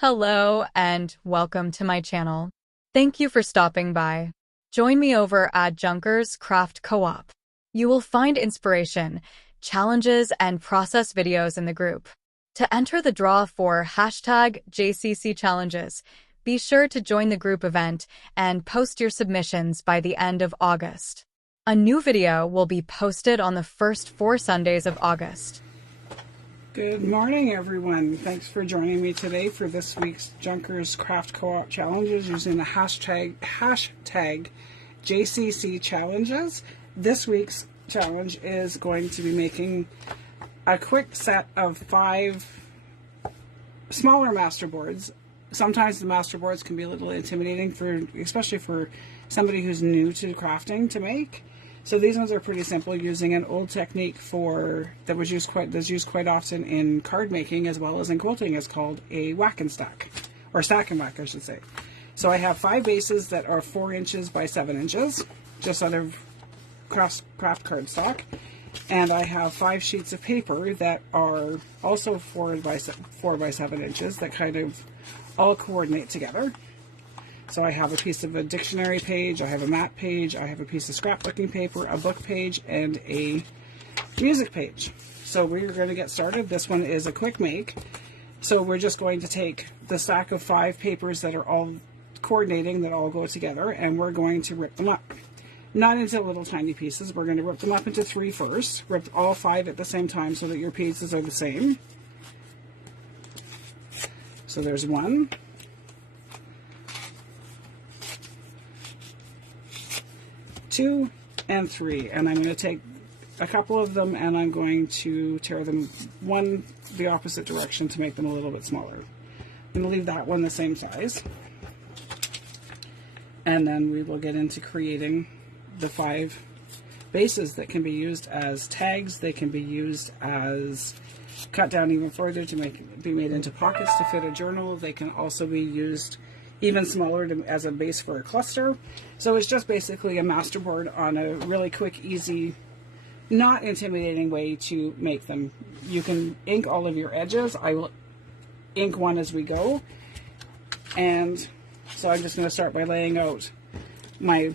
Hello and welcome to my channel. Thank you for stopping by. Join me over at Junkers Craft Co-op. You will find inspiration, challenges, and process videos in the group. To enter the draw for #JCC Challenges, be sure to join the group event and post your submissions by the end of August. A new video will be posted on the first 4 Sundays of August. Good morning, everyone. Thanks for joining me today for this week's Junkers Craft Co-op Challenges using the hashtag JCC Challenges. This week's challenge is going to be making a quick set of 5 smaller masterboards. Sometimes the masterboards can be a little intimidating, especially for somebody who's new to crafting to make. So these ones are pretty simple, using an old technique that's used quite often in card making as well as in quilting. It's called a whack and stack, or stack and whack, I should say. So I have 5 bases that are 4 inches by 7 inches, just out of craft cardstock, and I have 5 sheets of paper that are also 4 by 7 inches that kind of all coordinate together. So I have a piece of a dictionary page, I have a map page, I have a piece of scrapbooking paper, a book page, and a music page. So we're going to get started. This one is a quick make. So we're just going to take the stack of 5 papers that are all coordinating, that all go together, and we're going to rip them up. Not into little tiny pieces. We're going to rip them up into 3 first. Rip all 5 at the same time so that your pieces are the same. So there's 1. 2 and 3, and I'm going to take a couple of them and I'm going to tear them the opposite direction to make them a little bit smaller. I'm going to leave that one the same size, and then we will get into creating the 5 bases that can be used as tags. They can be used as cut down even further to be made into pockets to fit a journal. They can also be used even smaller as a base for a cluster. So it's just basically a masterboard on a really quick, easy, not intimidating way to make them. You can ink all of your edges. I will ink one as we go. And so I'm just going to start by laying out my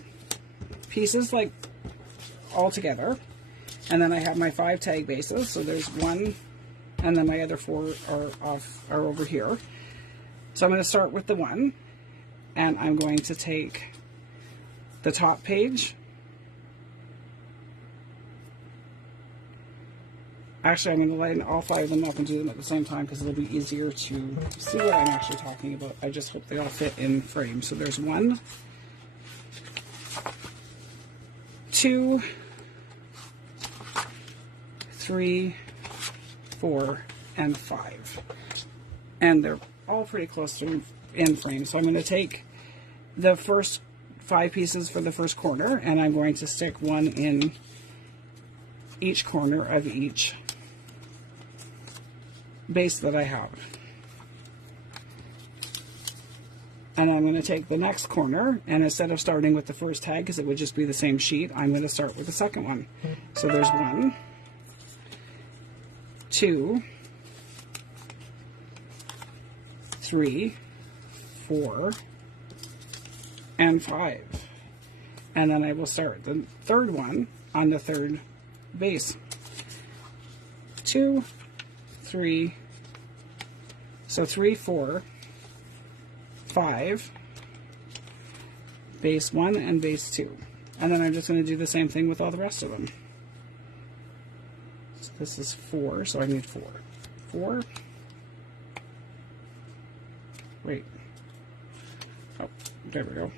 pieces like all together. And then I have my 5 tag bases. So there's 1, and then my other 4 are over here. So I'm going to start with the 1. And I'm going to take the top page. Actually, I'm going to line all 5 of them up and do them at the same time because it'll be easier to see what I'm actually talking about. I just hope they all fit in frame. So there's 1, 2, 3, 4, and 5. And they're all pretty close to in frame. So I'm going to take the first 5 pieces for the first corner, and I'm going to stick 1 in each corner of each base that I have. And I'm going to take the next corner, and instead of starting with the first tag, because it would just be the same sheet, I'm going to start with the second one. So there's 1, 2, 3, 4, and 5. And then I will start the third one on the third base. 2, 3, so 3, 4, 5, base 1 and base 2. And then I'm just going to do the same thing with all the rest of them. So this is 4, so I need 4. 4. Wait. Oh, there we go.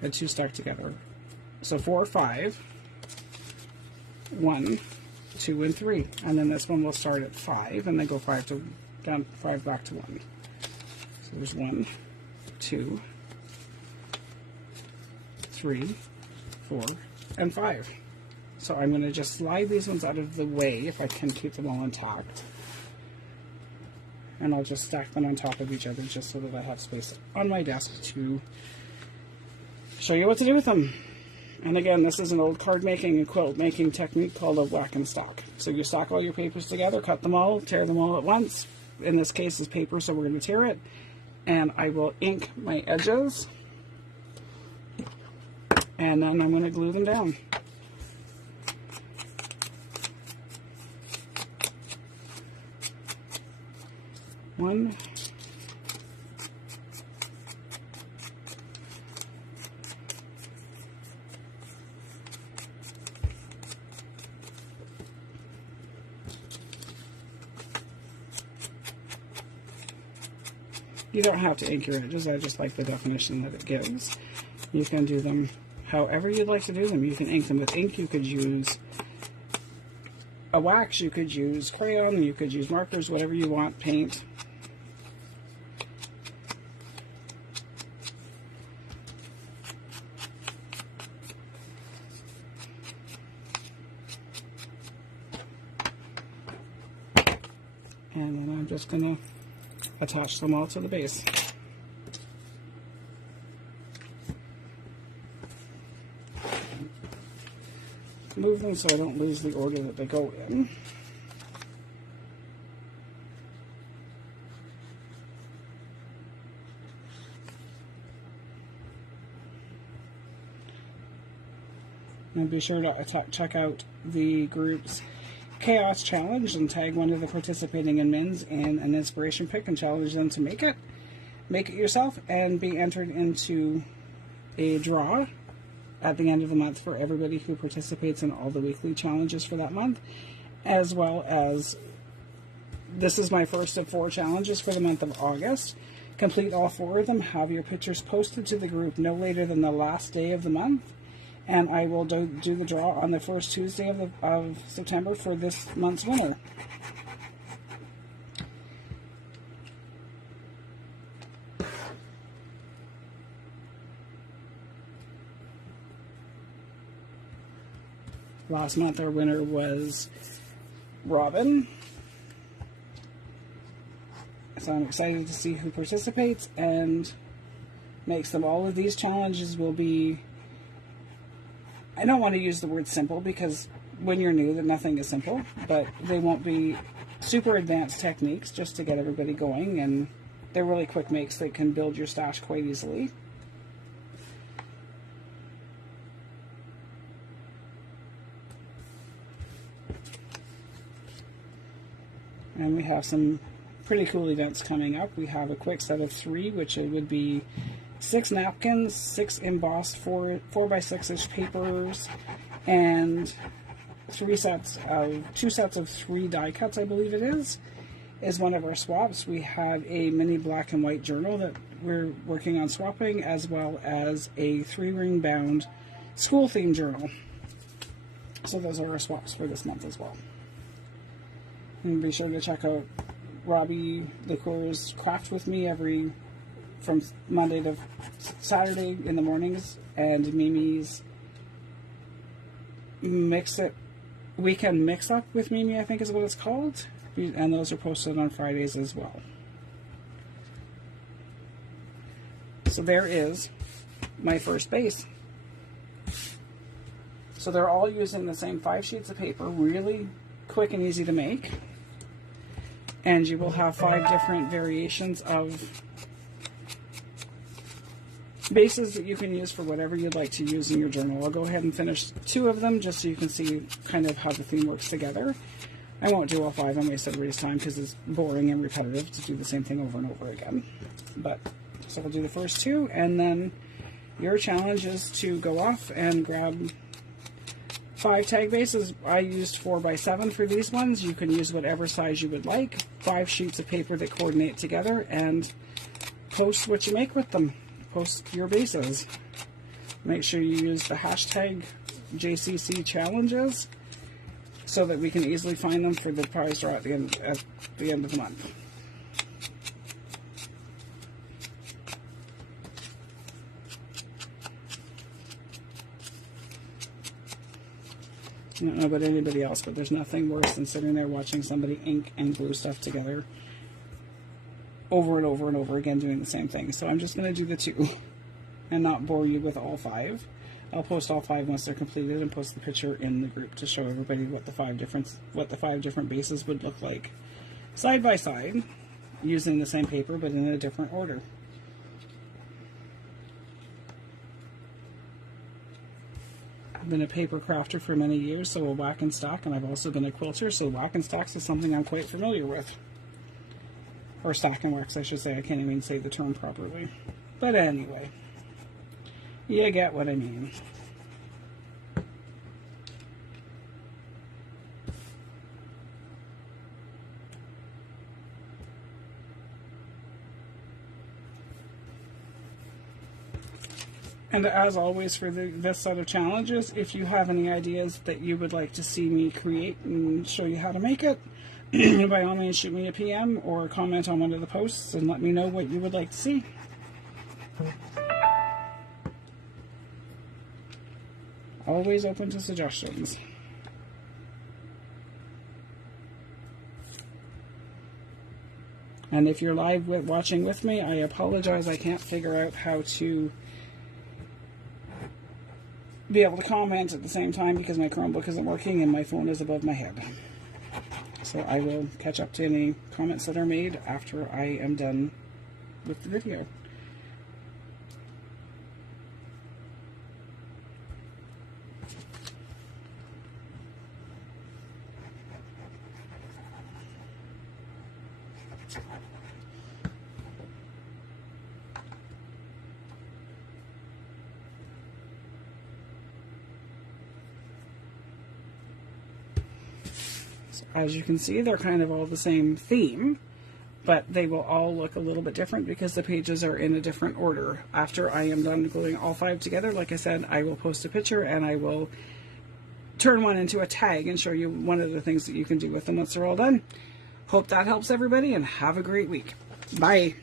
Had 2 stuck together. So 4, 5, 1, 2, and 3. And then this one will start at 5 and then go 5 back to 1. So there's 1, 2, 3, 4, and 5. So I'm going to just slide these ones out of the way if I can keep them all intact. And I'll just stack them on top of each other just so that I have space on my desk to show you what to do with them. And again, this is an old card making and quilt making technique called a whack and stack. So you stack all your papers together, cut them all, tear them all at once, in this case is paper, so we're going to tear it. And I will ink my edges. And then I'm going to glue them down. One. You don't have to ink your edges, I just like the definition that it gives. You can do them however you'd like to do them. You can ink them with ink, you could use a wax, you could use crayon, you could use markers, whatever you want, paint. And then I'm just going to attach them all to the base. Move them so I don't lose the order that they go in. And be sure to check out the group's Chaos Challenge and tag one of the participating admins in an inspiration pick and challenge them to make it. Make it yourself and be entered into a draw at the end of the month for everybody who participates in all the weekly challenges for that month, as well as this is my first of 4 challenges for the month of August. Complete all 4 of them, have your pictures posted to the group no later than the last day of the month, and I will do the draw on the first Tuesday of September for this month's winner. Last month our winner was Robin. So I'm excited to see who participates and makes them. All of these challenges will be, I don't want to use the word simple because when you're new that nothing is simple, but they won't be super advanced techniques, just to get everybody going, and they're really quick makes that can build your stash quite easily. And we have some pretty cool events coming up. We have a quick set of 3, which it would be 6 napkins, 6 embossed 4x6-ish papers, and 2 sets of 3 die cuts, I believe it is one of our swaps. We have a mini black and white journal that we're working on swapping, as well as a 3-ring bound school themed journal. So those are our swaps for this month as well. And be sure to check out Robbie LaCour's Craft With Me from Monday to Saturday in the mornings, and Mimi's Weekend Mix Up with Mimi, I think is what it's called. And those are posted on Fridays as well. So there is my first base. So they're all using the same 5 sheets of paper, really quick and easy to make. And you will have 5 different variations of bases that you can use for whatever you'd like to use in your journal. I'll go ahead and finish 2 of them just so you can see kind of how the theme works together. I won't do all 5 and waste everybody's time because it's boring and repetitive to do the same thing over and over again. So I'll do the first 2, and then your challenge is to go off and grab 5 tag bases. I used 4x7 for these ones. You can use whatever size you would like. 5 sheets of paper that coordinate together, and post what you make with them. Post your bases. Make sure you use the hashtag JCC challenges so that we can easily find them for the prize draw at the end of the month. I don't know about anybody else, but there's nothing worse than sitting there watching somebody ink and glue stuff together over and over and over again doing the same thing. So I'm just going to do the 2 and not bore you with all 5. I'll post all 5 once they're completed and post the picture in the group to show everybody what the 5 different bases would look like side by side. using the same paper but in a different order. I've been a paper crafter for many years, so a whack and stock, and I've also been a quilter, so whack and stocks is something I'm quite familiar with. Or stock and wax, I should say. I can't even say the term properly. But anyway, you get what I mean. And as always for this set of challenges, if you have any ideas that you would like to see me create and show you how to make it, by all means shoot me a PM or comment on one of the posts and let me know what you would like to see. Always open to suggestions. And if you're live watching with me, I apologize. I can't figure out how to be able to comment at the same time because my Chromebook isn't working and my phone is above my head. So I will catch up to any comments that are made after I am done with the video. So as you can see, they're kind of all the same theme, but they will all look a little bit different because the pages are in a different order. After I am done gluing all 5 together, like I said, I will post a picture and I will turn one into a tag and show you one of the things that you can do with them once they're all done. Hope that helps everybody and have a great week. Bye.